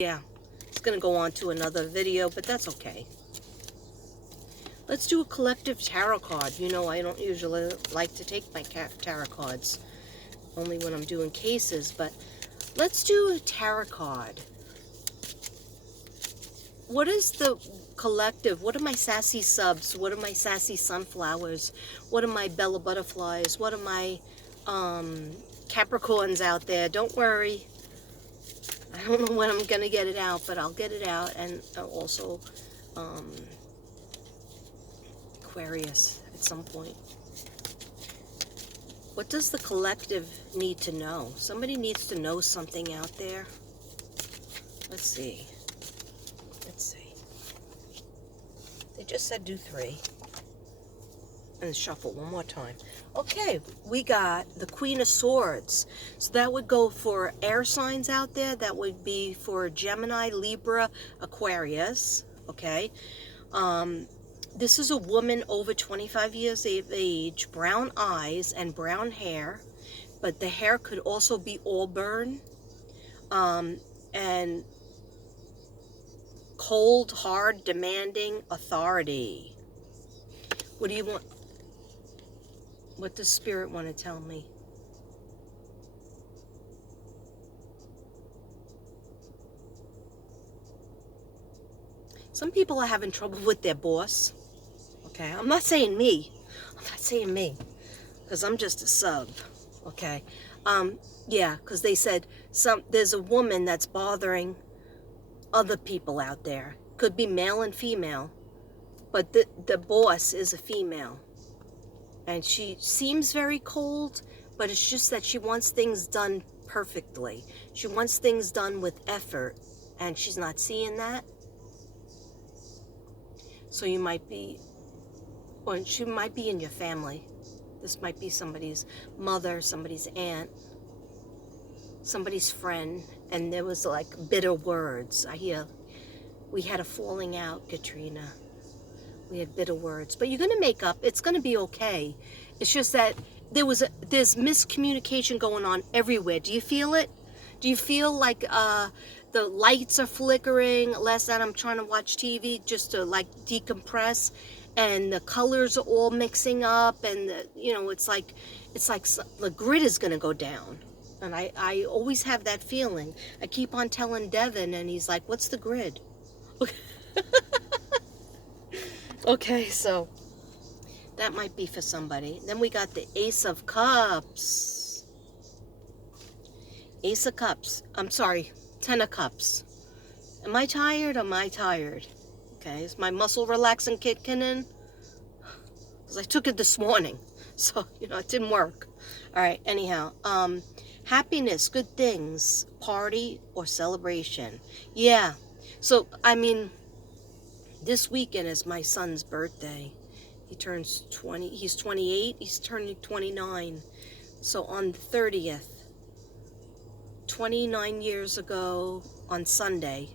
Yeah, it's going to go on to another video, but that's okay. Let's do a collective tarot card. You know, I don't usually like to take my tarot cards, only when I'm doing cases, but let's do a tarot card. What is the collective? What are my sassy subs? What are my sassy sunflowers? What are my Bella butterflies? What are my Capricorns out there? Don't worry. I don't know when I'm going to get it out, but I'll get it out. And also Aquarius at some point. What does the collective need to know? Somebody needs to know something out there. Let's see. They just said do 3. And shuffle one more time. Okay, we got the Queen of Swords. So that would go for air signs out there. That would be for Gemini, Libra, Aquarius. Okay. This is a woman over 25 years of age, brown eyes and brown hair. But the hair could also be auburn. And cold, hard, demanding authority. What do you want? What does Spirit want to tell me? Some people are having trouble with their boss. Okay, I'm not saying me. Because I'm just a sub. Okay. Yeah, because they said there's a woman that's bothering other people out there. Could be male and female. But the boss is a female. And she seems very cold, but it's just that she wants things done perfectly. She wants things done with effort, and she's not seeing that. So you might be, or she might be in your family. This might be somebody's mother, somebody's aunt, somebody's friend, and there was like bitter words. I hear, we had a falling out, Katrina. We had bitter words, but you're going to make up. It's going to be okay. It's just that there's miscommunication going on everywhere. Do you feel it? Do you feel like the lights are flickering? Last night I'm trying to watch TV just to like decompress, and the colors are all mixing up, and it's like the grid is going to go down. And I always have that feeling. I keep on telling Devin, and he's like, "What's the grid?" Okay, so that might be for somebody. Then we got the Ace of Cups. Ace of Cups. I'm sorry, 10 of Cups. Am I tired? Okay, is my muscle relaxing kicking in? Because I took it this morning. So, it didn't work. All right, anyhow. Happiness, good things, party or celebration. Yeah. So, this weekend is my son's birthday. He turns 20. He's 28. He's turning 29. So on the 30th, 29 years ago on Sunday,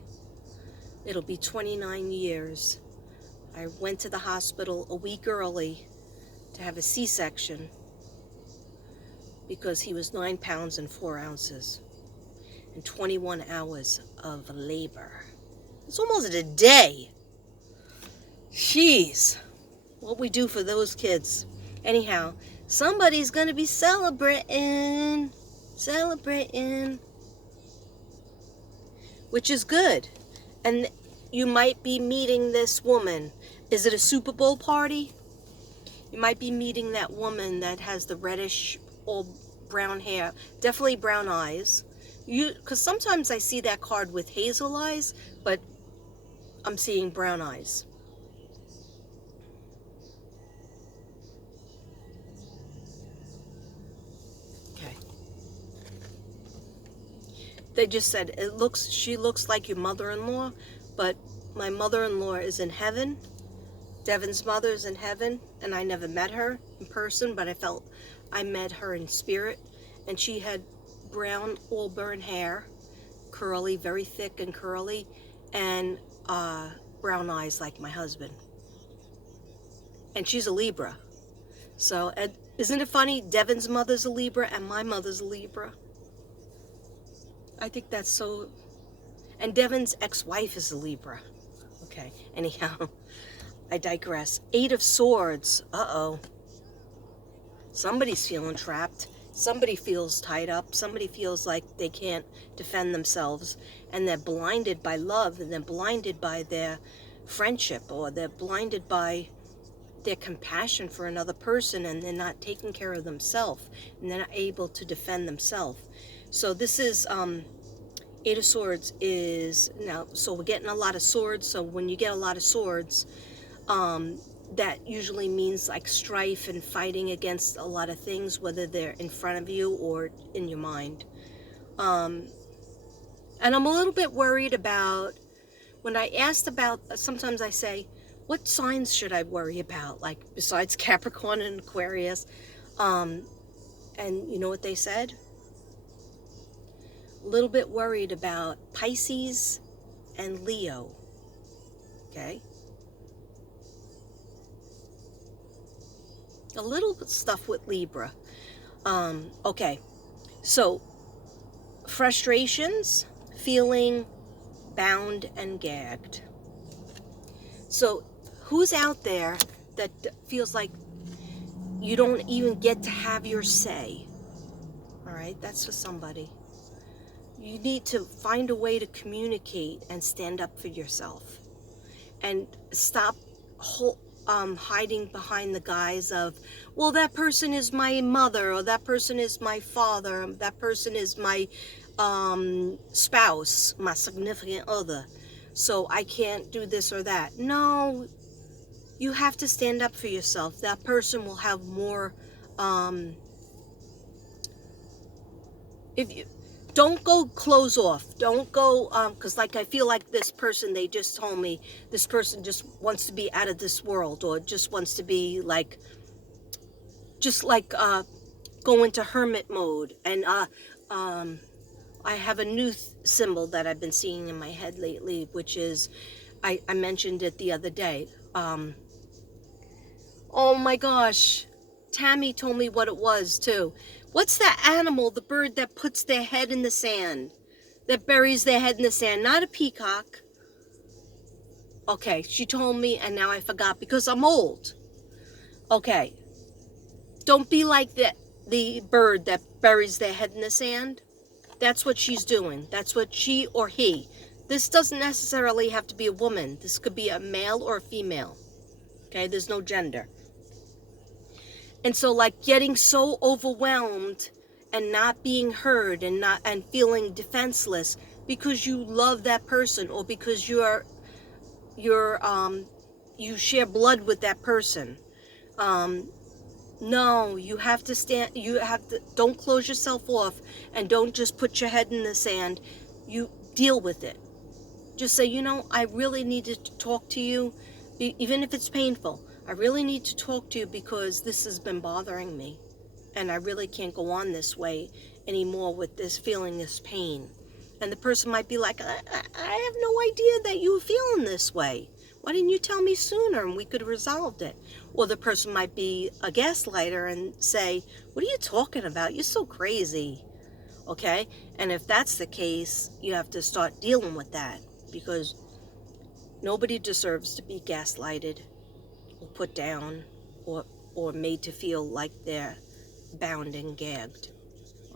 it'll be 29 years. I went to the hospital a week early to have a C-section because he was 9 pounds and 4 ounces and 21 hours of labor. It's almost a day. Jeez, what we do for those kids. Anyhow, somebody's going to be celebrating, which is good. And you might be meeting this woman. Is it a Super Bowl party? You might be meeting that woman that has the reddish or brown hair, definitely brown eyes. Because sometimes I see that card with hazel eyes, but I'm seeing brown eyes. They just said, she looks like your mother-in-law, but my mother-in-law is in heaven. Devin's mother is in heaven, and I never met her in person, but I met her in spirit, and she had brown auburn hair, curly, very thick and curly, and brown eyes like my husband. And she's a Libra. So, isn't it funny? Devin's mother's a Libra, and my mother's a Libra. I think that's so And Devin's ex-wife is a Libra. Okay, anyhow, I digress. 8 of Swords. Uh-oh. Somebody's feeling trapped. Somebody feels tied up. Somebody feels like they can't defend themselves. And they're blinded by love. And they're blinded by their friendship. Or they're blinded by their compassion for another person. And they're not taking care of themselves. And they're not able to defend themselves. So this is... 8 of Swords is... Now, so we're getting a lot of swords. So when you get a lot of swords... that usually means like strife and fighting against a lot of things, whether they're in front of you or in your mind. And I'm a little bit worried about, when I asked about, sometimes I say, what signs should I worry about? Like besides Capricorn and Aquarius. And you know what they said? A little bit worried about Pisces and Leo. Okay? A little bit stuff with Libra. Okay, so frustrations, feeling bound and gagged. So who's out there that feels like you don't even get to have your say? All right, that's for somebody. You need to find a way to communicate and stand up for yourself. And stop hiding behind the guise of, well, that person is my mother, or that person is my father, that person is my spouse, my significant other, so I can't do this or that. No, you have to stand up for yourself. That person will have more, if you don't go close off. Don't go, because like I feel like this person, they just told me, this person just wants to be out of this world, or just wants to be like, just like go into hermit mode. And I have a new symbol that I've been seeing in my head lately, which is, I mentioned it the other day. Oh my gosh, Tammy told me what it was too. What's that animal, the bird that puts their head in the sand? That buries their head in the sand? Not a peacock. Okay, she told me and now I forgot because I'm old. Okay. Don't be like the bird that buries their head in the sand. That's what she's doing. That's what she or he. This doesn't necessarily have to be a woman. This could be a male or a female. Okay, there's no gender. And so like getting so overwhelmed and not being heard and feeling defenseless because you love that person, or because you share blood with that person. No, you have to don't close yourself off, and don't just put your head in the sand. You deal with it. Just say, I really need to talk to you, even if it's painful. I really need to talk to you because this has been bothering me, and I really can't go on this way anymore with this feeling, this pain. And the person might be like, I have no idea that you were feeling this way. Why didn't you tell me sooner and we could have resolved it? Or the person might be a gaslighter and say, what are you talking about? You're so crazy. Okay? And if that's the case, you have to start dealing with that, because nobody deserves to be gaslighted or put down or made to feel like they're bound and gagged.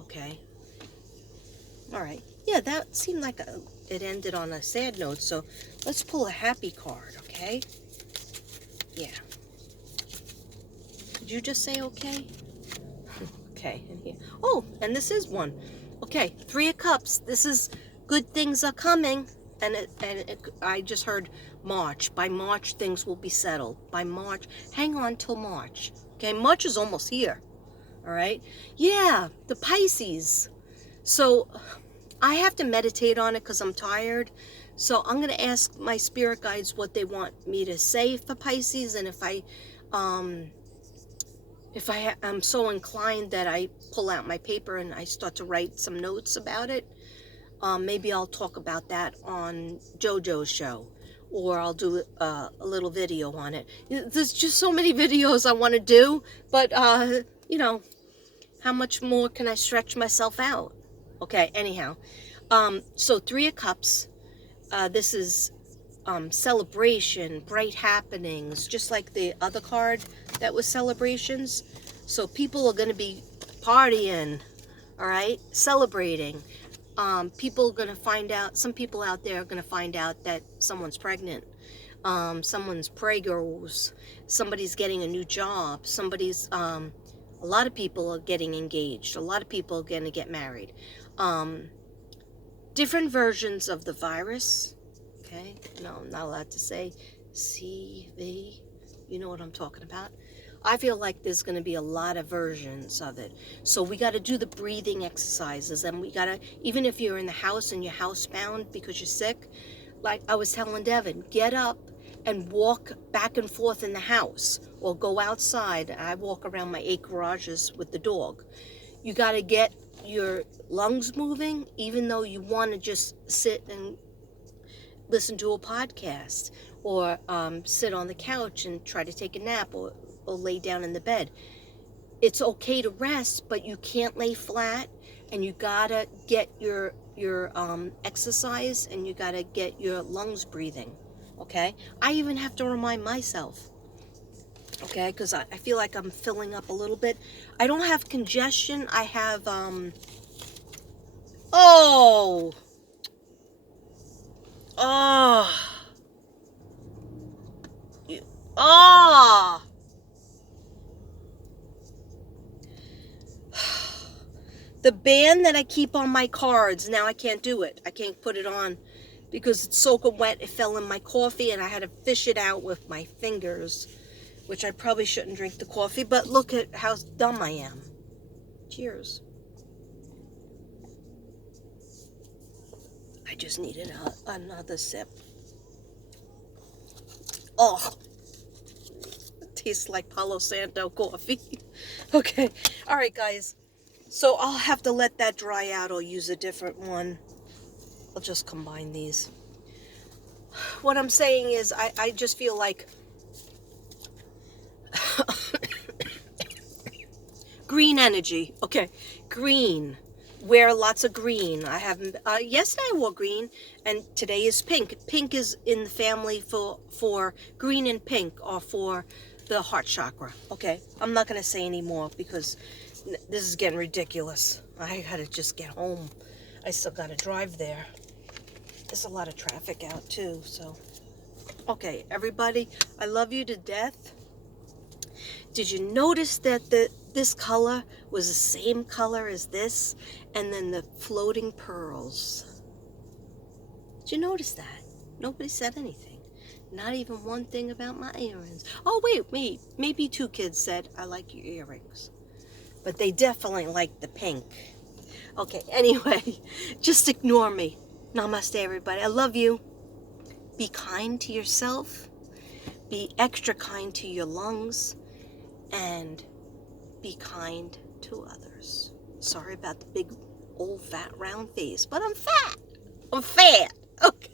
Okay? All right. Yeah, that seemed like it ended on a sad note, so let's pull a happy card, okay? Yeah. Did you just say okay? Okay. And here. Oh, and this is one. Okay, 3 of Cups. This is good things are coming. And I just heard March. By March, things will be settled. By March, hang on till March. Okay, March is almost here. All right? Yeah, the Pisces. So I have to meditate on it because I'm tired. So I'm going to ask my spirit guides what they want me to say for Pisces. And if I'm so inclined that I pull out my paper and I start to write some notes about it, maybe I'll talk about that on JoJo's show, or I'll do a little video on it. There's just so many videos I want to do, but how much more can I stretch myself out? Okay, anyhow, so 3 of Cups, This is celebration, bright happenings, just like the other card that was celebrations. So people are going to be partying, all right, celebrating. People are going to find out, some people out there are going to find out that someone's pregnant. Someone's pregos, somebody's getting a new job, a lot of people are getting engaged, a lot of people are going to get married. Different versions of the virus, okay? No, I'm not allowed to say CV, you know what I'm talking about. I feel like there's going to be a lot of versions of it. So we got to do the breathing exercises, and we got to, even if you're in the house and you're housebound because you're sick, like I was telling Devin, get up and walk back and forth in the house or go outside. I walk around my 8 garages with the dog. You got to get your lungs moving, even though you want to just sit and listen to a podcast or sit on the couch and try to take a nap or lay down in the bed. It's okay to rest, but you can't lay flat, and you gotta get your exercise, and you gotta get your lungs breathing, okay? I even have to remind myself, okay, because I feel like I'm filling up a little bit. I don't have congestion. I have oh oh the band that I keep on my cards, now I can't do it. I can't put it on because it's soaking wet. It fell in my coffee and I had to fish it out with my fingers, which I probably shouldn't drink the coffee, but look at how dumb I am. Cheers. I just needed another sip. Oh, it tastes like Palo Santo coffee. Okay, all right, guys. So I'll have to let that dry out or use a different one. I'll just combine these. What I'm saying is I just feel like green energy. Okay, green. Wear lots of green. I haven't. Yesterday I wore green, and today is pink. Pink is in the family for green and pink, or for the heart chakra. Okay, I'm not gonna say any more because this is getting ridiculous. I gotta just get home. I still gotta drive there. There's a lot of traffic out too. So, okay, everybody, I love you to death. Did you notice that this color was the same color as this, and then the floating pearls? Did you notice that? Nobody said anything. Not even one thing about my earrings. Oh, wait. Maybe 2 kids said, I like your earrings. But they definitely like the pink. Okay, anyway, just ignore me. Namaste, everybody. I love you. Be kind to yourself. Be extra kind to your lungs. And be kind to others. Sorry about the big, old, fat, round face, but I'm fat. I'm fat. Okay.